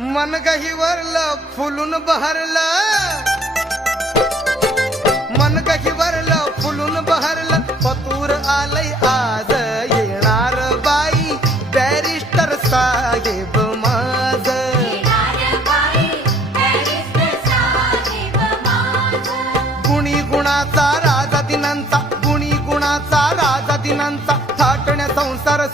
मन गहिवरलं फुलून बहरलं, मन गहिवरलं फुलून बहरलं, पतूर आलय आज येणार बाई बॅरिस्टर साहेब माझ. गुणी गुणाचा राजा दिनांचा, गुणी गुणाचा राजा दिनांचा, थाटण्या संसार